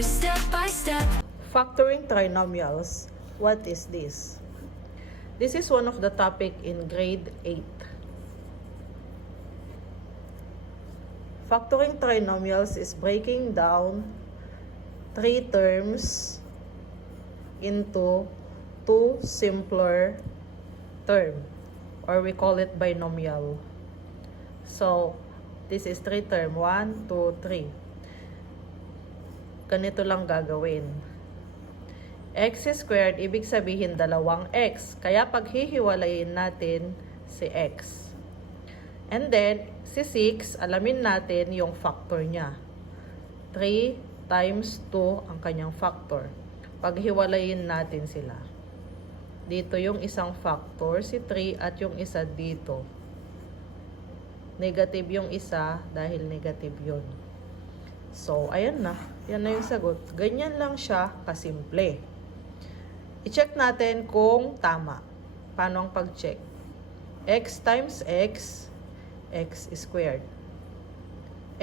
together step by step. Factoring trinomials. What is this? This is one of the topic in grade 8. Factoring trinomials is breaking down three terms into two simpler term, or we call it binomial. So, this is three term. 1, 2, 3. Ganito lang gagawin. X squared, ibig sabihin dalawang x. Kaya paghihiwalayin natin si x. And then, si 6, alamin natin yung factor niya. 3 times 2 ang kanyang factor. Paghiwalayin natin sila. Dito yung isang factor, si 3, at yung isa dito. Negative yung isa dahil negative yun. So, ayan na. Yan na yung sagot. Ganyan lang siya kasimple. I-check natin kung tama. Paano ang pag-check? X times x, x squared.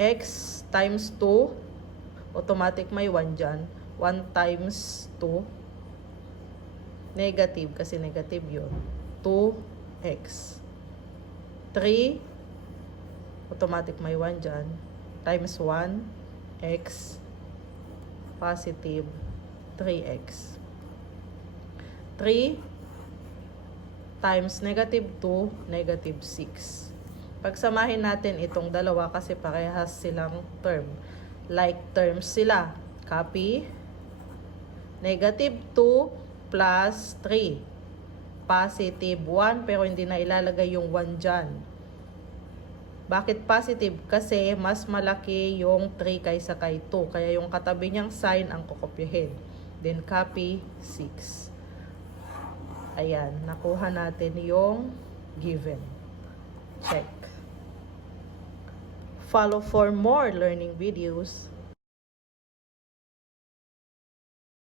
X times 2, automatic may 1 dyan. 1 times 2, negative kasi negative yun. 2x. 3, automatic may 1 dyan. Times 1, x, positive 3x. 3 times negative 2, negative 6. Pagsamahin natin itong dalawa kasi parehas silang term. Like terms sila. Copy. Negative 2 plus 3. Positive 1 pero hindi na ilalagay yung 1 dyan. Bakit positive? Kasi mas malaki yung 3 kaysa kay 2. Kaya yung katabi niyang sign ang kukopyahin. Then copy 6. Ayan, nakuha natin yung given. Check. Follow for more learning videos.